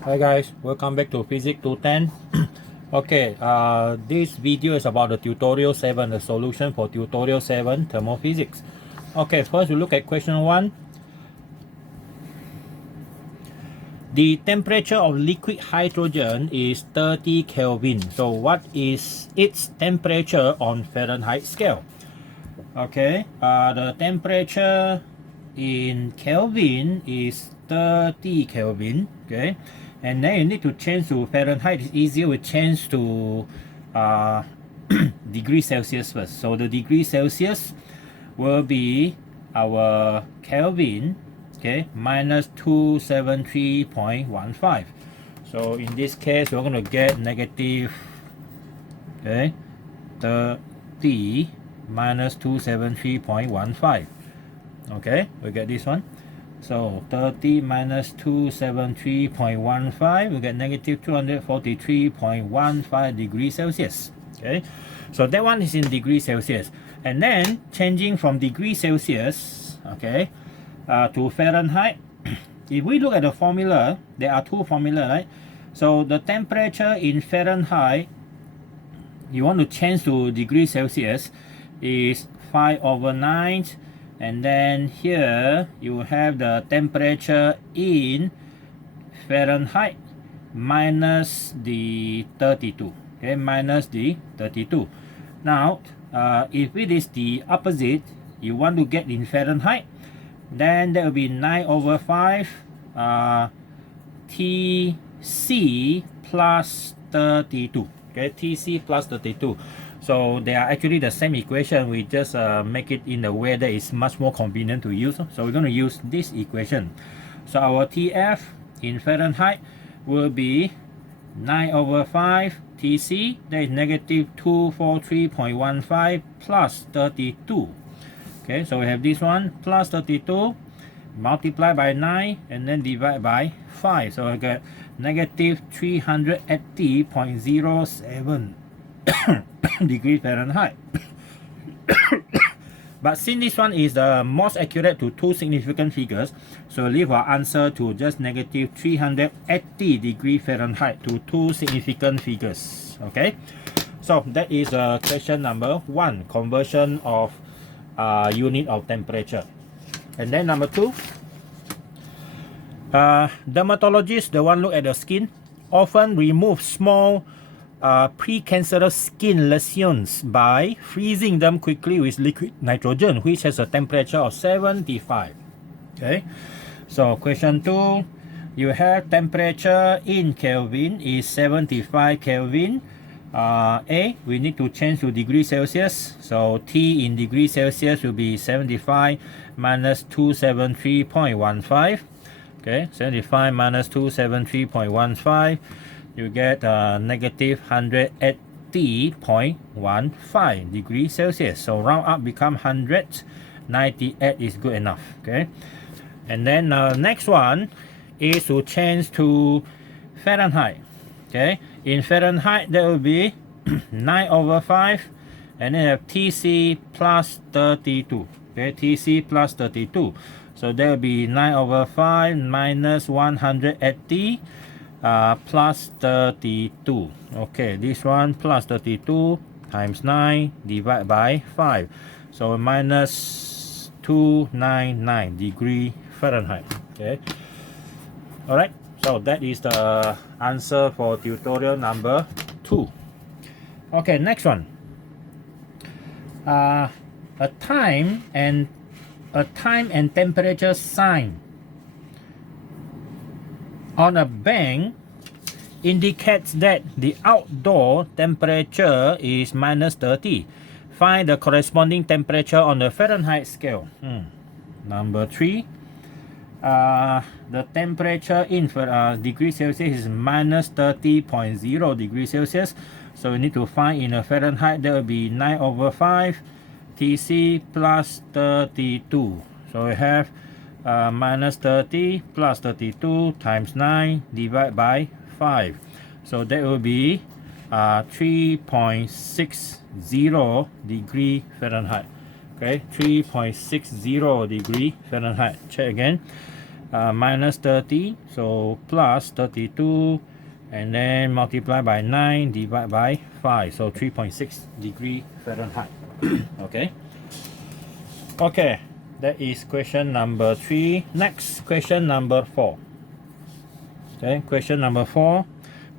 Hi guys, welcome back to Physics 210. Okay, this video is about the tutorial 7, the solution for tutorial 7 thermophysics. Okay, first we look at question 1. The temperature of liquid hydrogen is 30 Kelvin. So what is its temperature on Fahrenheit scale? Okay, the temperature in Kelvin is 30 Kelvin. Okay, and then you need to change to Fahrenheit. It's easier we change to degree Celsius first. So the degree Celsius will be our Kelvin, okay, minus 273.15. So in this case, we're going to get negative, okay, 30 minus 273.15. Okay, we get this one. So 30 minus 273.15, we get negative 243.15 degrees Celsius. Okay, so that one is in degrees Celsius. And then changing from degree Celsius, okay, to Fahrenheit. If we look at the formula, there are two formulas, right? So the temperature in Fahrenheit, you want to change to degree Celsius, is 5/9, and then here you have the temperature in Fahrenheit minus the 32. Okay, minus the 32. Now, if it is the opposite, you want to get in Fahrenheit, then that will be 9/5 Tc plus 32. Okay, Tc plus 32. So they are actually the same equation. We just make it in a way that is much more convenient to use. So we're going to use this equation. So our Tf in Fahrenheit will be 9/5 Tc, that is negative 243.15 plus 32. Okay, so we have this one plus 32 multiply by 9 and then divide by 5. So I get negative 380.07 degrees Fahrenheit. But since this one is the most accurate to two significant figures, so leave our answer to just negative 380 degrees Fahrenheit to two significant figures. Okay, so that is question number 1, conversion of unit of temperature. And then number 2, dermatologists, the one look at the skin, often remove small precancerous skin lesions by freezing them quickly with liquid nitrogen, which has a temperature of 75. Okay, so question 2, you have temperature in Kelvin is 75 Kelvin. A, we need to change to degree Celsius. So T in degree Celsius will be 75 minus 273.15. Okay, 75 minus 273.15. You get negative 180.15 degrees Celsius. So round up become 100. 98 is good enough. Okay, and then next one is to change to Fahrenheit. Okay, in Fahrenheit that will be 9/5, and then have Tc plus 32. Okay, Tc plus 32. So that will be 9/5 minus 180 plus 32. Okay, this one plus 32 times 9 divided by 5. So minus 299 degree Fahrenheit. Okay, all right. So that is the answer for tutorial number 2. Okay, next one. A time and temperature sign on a bank indicates that the outdoor temperature is minus 30. Find the corresponding temperature on the Fahrenheit scale. Number 3. The temperature in degree Celsius is minus 30.0 degrees Celsius. So we need to find in a Fahrenheit, that will be 9/5 Tc plus 32. So we have minus 30 plus 32 times 9 divided by 5. So that will be 3.60 degree Fahrenheit. Okay, 3.60 degree Fahrenheit. Check again. minus 30, so plus 32, and then multiply by 9, divide by 5, so 3.6 degree Fahrenheit. Okay. Okay, that is question number 3. Next, question number 4. Okay, question number 4.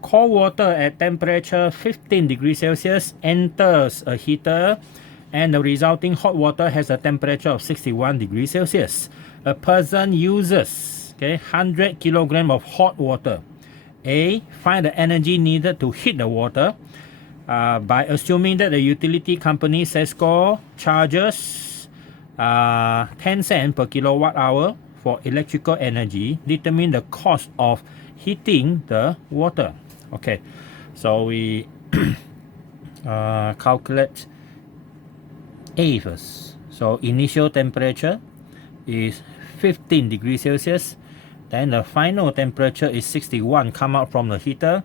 Cold water at temperature 15 degrees Celsius enters a heater and the resulting hot water has a temperature of 61 degrees Celsius. A person uses 100 kilogram of hot water. A. Find the energy needed to heat the water by assuming that the utility company SESCO charges 10 cents per kilowatt hour for electrical energy. Determine the cost of heating the water. Okay, so we calculate A first. So initial temperature is 15 degrees Celsius. Then the final temperature is 61 come out from the heater.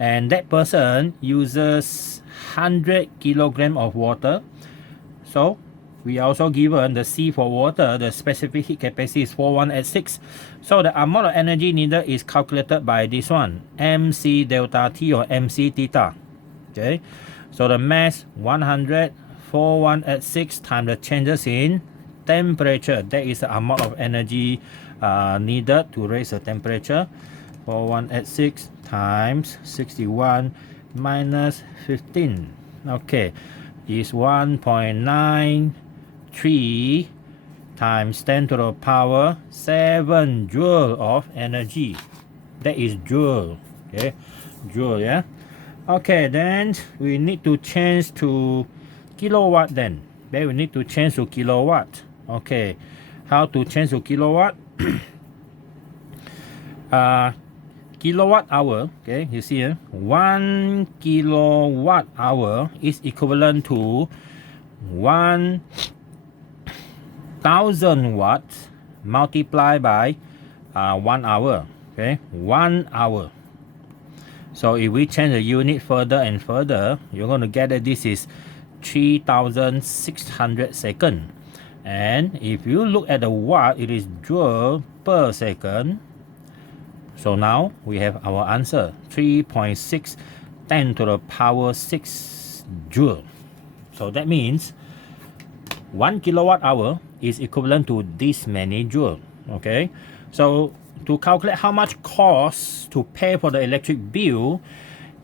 And that person uses 100 kilogram of water. So we also given the C for water, the specific heat capacity is 4186. So the amount of energy needed is calculated by this one, MC delta T or MC theta. Okay, so the mass 100, 4186 times the changes in temperature. That is the amount of energy needed to raise the temperature. 4186 times 61 minus 15. Okay, is 1.93 times 10 to the power 7 joule of energy. That is joule. Okay, joule, yeah. Okay, then we need to change to kilowatt then. Then we need to change to kilowatt. Okay, how to change to kilowatt? Kilowatt hour, okay, you see here, 1 kilowatt hour is equivalent to 1000 watts multiplied by 1 hour. Okay, 1 hour. So if we change the unit further and further, you're going to get that this is 3600 seconds. And if you look at the watt, it is joule per second. So now we have our answer, 3.6 10 to the power 6 joule. So that means 1 kilowatt hour is equivalent to this many joule. Okay, so to calculate how much costs to pay for the electric bill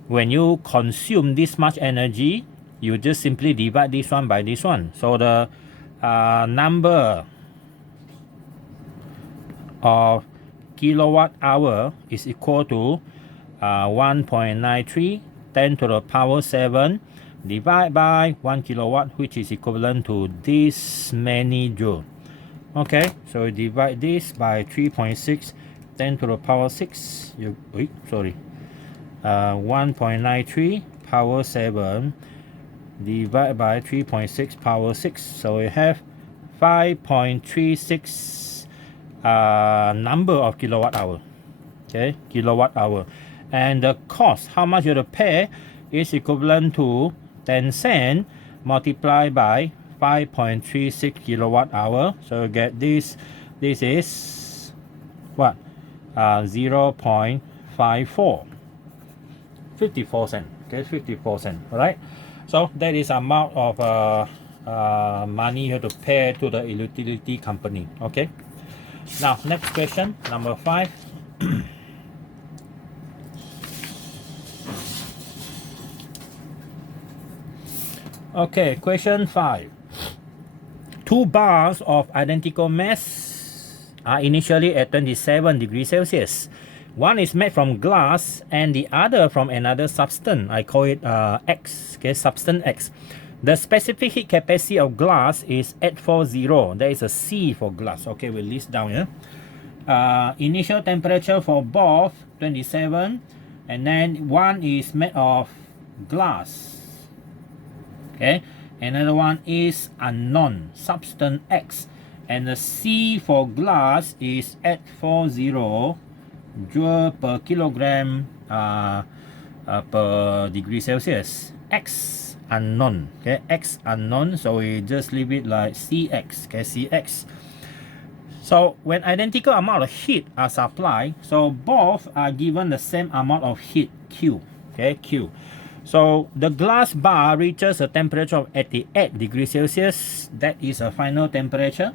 when you consume this much energy, you just simply divide this one by this one. So the number of kilowatt hour is equal to 1.93 10 to the power 7 divided by 1 kilowatt, which is equivalent to this many joule. Okay, so divide this by 3.6 10 to the power 6. 1.93 power 7 divided by 3.6 power 6. So we have 5.36 number of kilowatt hour. Okay, kilowatt hour. And the cost, how much you have to pay, is equivalent to 10 cents multiplied by 5.36 kilowatt hour. So you get this. This is what? 0.54. 54 cents. Okay, 54 cents. Alright. So that is amount of money you have to pay to the utility company. Okay. Now, next question, number 5. Okay, question 5. 2 bars of identical mass are initially at 27 degrees Celsius. One is made from glass and the other from another substance. I call it X, okay, substance X. The specific heat capacity of glass is 840. There is a C for glass. Okay, we'll list down here. Initial temperature for both 27, and then one is made of glass. Okay, another one is unknown, substance X, and the C for glass is 840 joule per kilogram per degree Celsius. X unknown, okay, X unknown, so we just leave it like CX, okay, CX. So when identical amount of heat are supplied, so both are given the same amount of heat, Q, okay, Q. So the glass bar reaches a temperature of 88 degrees Celsius. That is a final temperature,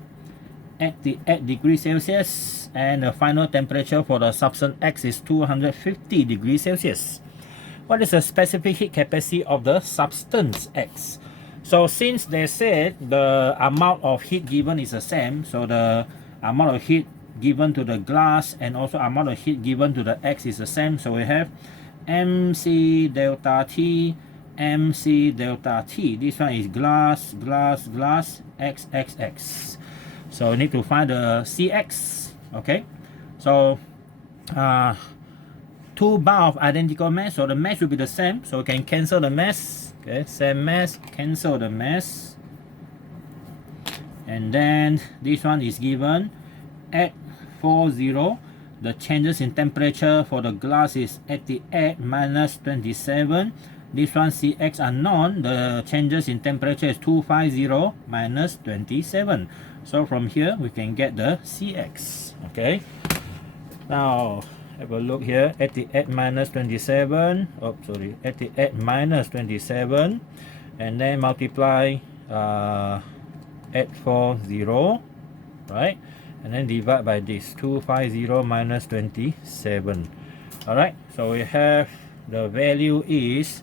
88 degrees Celsius, and the final temperature for the substance X is 250 degrees Celsius. What is the specific heat capacity of the substance X? So since they said the amount of heat given is the same, so the amount of heat given to the glass and also amount of heat given to the X is the same, so we have MC delta T, MC delta T. This one is glass, glass, glass, X, X, X. So we need to find the CX, okay? So, two bar of identical mass, so the mass will be the same, so we can cancel the mass, okay? Same mass, cancel the mass. And then this one is given at 40. The changes in temperature for the glass is 88 minus 27. This one CX unknown. The changes in temperature is 250 minus 27. So from here we can get the CX. Okay. Now have a look here. 88 minus 27. Oh, sorry. 88 minus 27, and then multiply 840, right? And then divide by this 250 minus 27. Alright, so we have the value is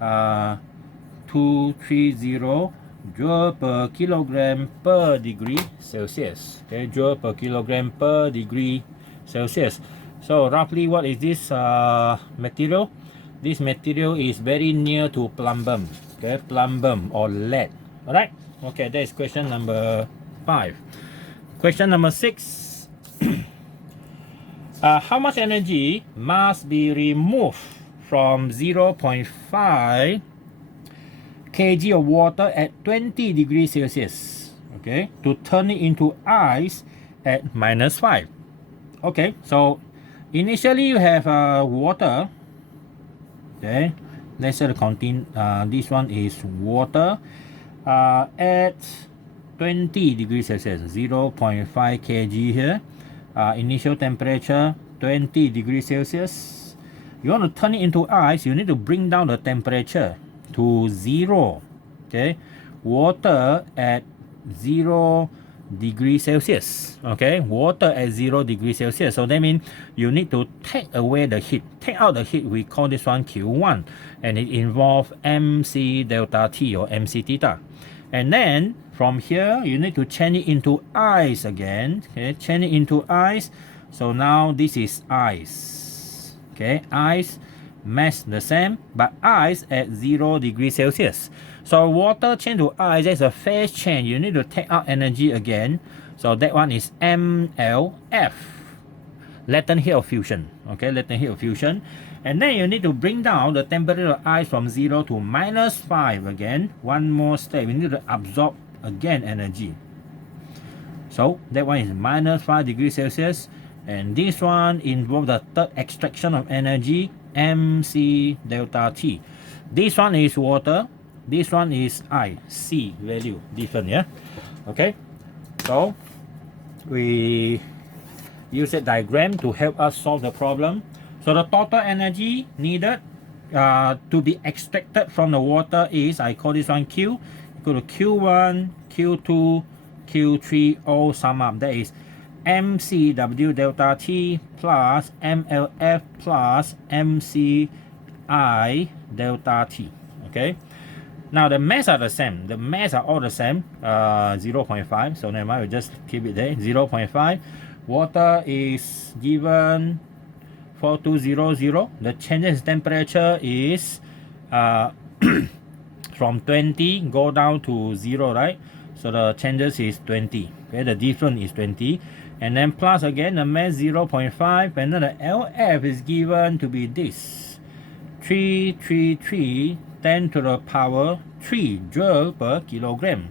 230 joule per kilogram per degree Celsius. Okay, joule per kilogram per degree Celsius. So roughly what is this material? This material is very near to plumbum. Okay, plumbum or lead. Alright, okay, that is question number 5. Question number 6. How much energy must be removed from 0.5 kg of water at 20 degrees Celsius, okay, to turn it into ice at -5? Okay, so initially you have water, okay, let's say the contain this one is water at 20 degrees Celsius, 0.5 kg here. Initial temperature 20 degrees Celsius. You want to turn it into ice, you need to bring down the temperature to 0. Okay, water at 0 degrees Celsius. Okay, water at 0 degrees Celsius. So that means you need to take away the heat. Take out the heat, we call this one Q1, and it involves MC delta T or MC theta. And then from here you need to change it into ice again. Okay, change it into ice. So now this is ice. Okay, ice, mass the same, but ice at 0 degrees Celsius. So water change to ice, that's a phase change. You need to take out energy again. So that one is MLF, latent heat of fusion. Okay, latent heat of fusion. And then you need to bring down the temperature of ice from 0 to -5 again. One more step, you need to absorb again energy. So that one is -5 degrees Celsius. And this one involves the third extraction of energy, MC delta T. This one is water. This one is I. C value different, yeah. Okay. So we use a diagram to help us solve the problem. So the total energy needed to be extracted from the water is, I call this one Q, equal to Q1, Q2, Q3, all sum up. That is MCW delta T plus MLF plus MCI delta T. Okay. Now the mass are the same. The mass are all the same. 0.5. So never mind. We just keep it there. 0.5. Water is given 4200. The changes in temperature is from 20 go down to 0, right? So the changes is 20. Okay, the difference is 20. And then plus again the mass 0.5, and then the LF is given to be this 333 10 to the power 3 joule per kilogram.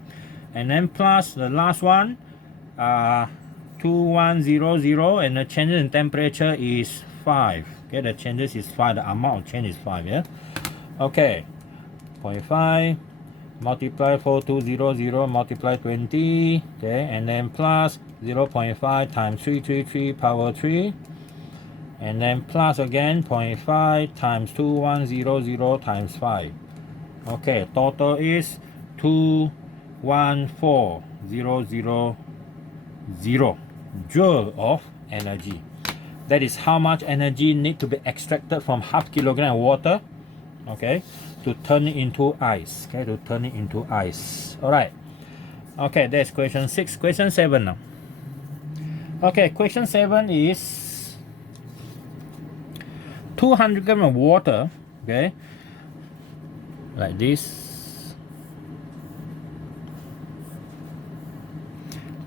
And then plus the last one 2100, and the changes in temperature is 5. Okay, the changes is 5. The amount of change is 5. Yeah. Okay. 0.5, multiply 4200 multiply 20, okay, and then plus 0.5 times 333 power 3, and then plus again 0.5 times 2100 times 5. Okay, total is 214,000 joule of energy. That is how much energy need to be extracted from half kilogram of water, okay, to turn it into ice. Okay, to turn it into ice. All right. Okay, that's question 6. Question 7 now. Okay, question 7 is 200 grams of water. Okay, like this.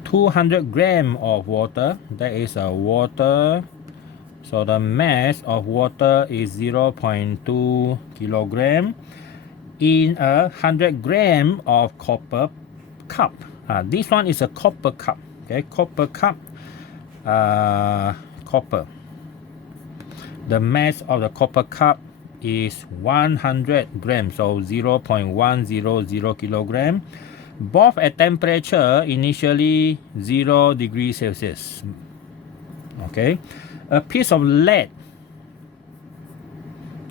200 grams of water. That is a water. So the mass of water is 0.2 kilogram in a 100 gram of copper cup. This one is a copper cup. Okay, copper cup. Copper. The mass of the copper cup is 100 grams, so 0.100 kilogram. Both at temperature initially 0 degrees Celsius. Okay, a piece of lead.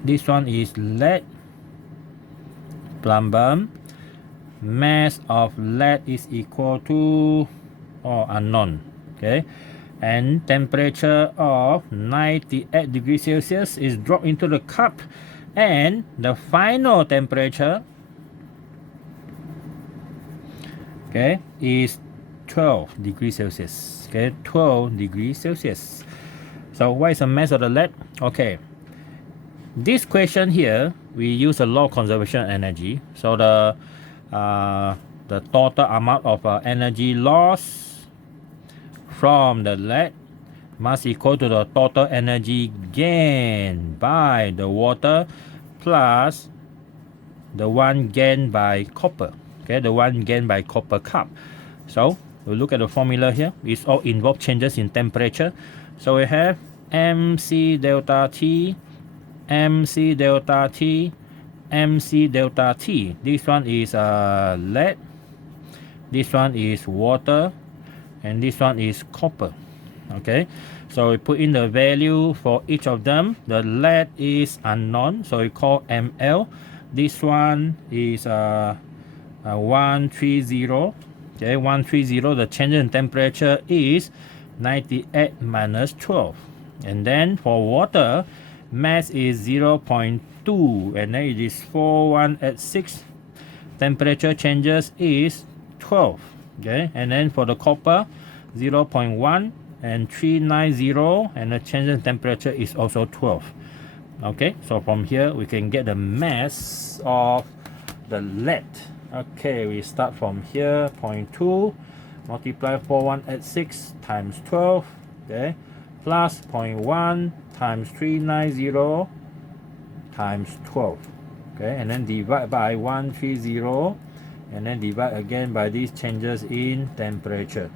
This one is lead. Plumbum. Mass of lead is equal to unknown. Okay, and temperature of 98 degrees Celsius is dropped into the cup, and the final temperature, okay, is 12 degrees Celsius. Okay, 12 degrees Celsius. So what is the mass of the lead? Okay, this question here we use a law of conservation of energy. So the total amount of energy loss from the lead must equal to the total energy gain by the water plus the one gained by copper. Okay, the one gained by copper cup. So we look at the formula here. It's all involve changes in temperature. So we have MC delta T, MC delta T, MC delta T. This one is lead. This one is water. And this one is copper. Okay, so we put in the value for each of them. The lead is unknown, so we call ml. This one is 130. Okay, 130. The change in temperature is 98 minus 12. And then for water, mass is 0.2, and then it is 4186. Temperature changes is 12. Okay, and then for the copper, 0.1 and 390, and the change in temperature is also 12. Okay, so from here we can get the mass of the lead. Okay, we start from here, 0.2 multiply 4186 times 12, okay, plus 0.1 times 390 times 12, okay, and then divide by 130, and then divide again by these changes in temperature.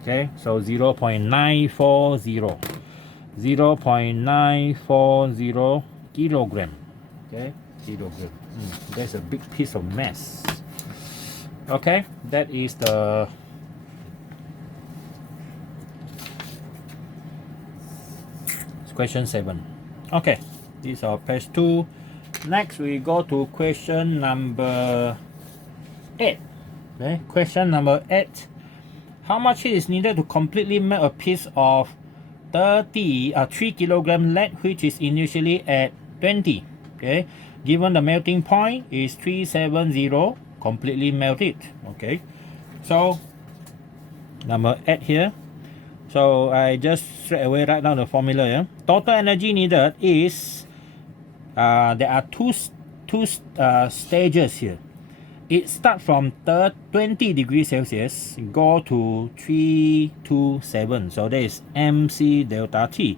Okay, so 0.940 kilogram. Okay, kilogram. That's a big piece of mass. Okay, that is the question 7. Okay, these are page 2. Next we go to question number 8. Okay, question number 8. How much heat is needed to completely melt a piece of 3 kilogram lead, which is initially at 20? Okay, given the melting point is 370, completely melt it. Okay, so number 8 here. So I just straight away write down the formula. Yeah? Total energy needed is there are two stages here. It starts from 20 degrees Celsius, go to 327. So that is MC delta T.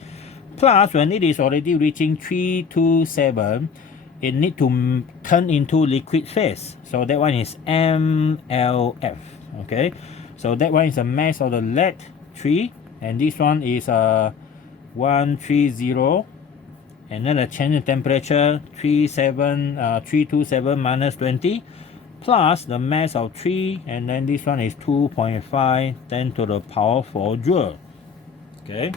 Plus, when it is already reaching 327, it need to turn into liquid phase. So that one is MLF. Okay, so that one is the mass of the lead 3, and this one is 130. And then the change in temperature 327 minus 20. plus the mass of 3, and then this one is 2.5 10 to the power 4 joule. Okay,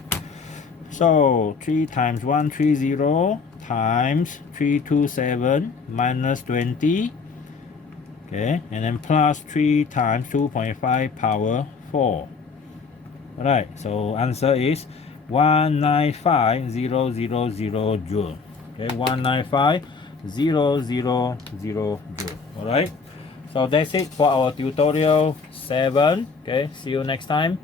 so 3 times 130 times 327 minus 20. Okay, and then plus 3 times 2.5 power 4. Alright, so answer is 195,000 joule. Okay, 195,000 joule. Alright, so that's it for our tutorial 7. Okay, see you next time.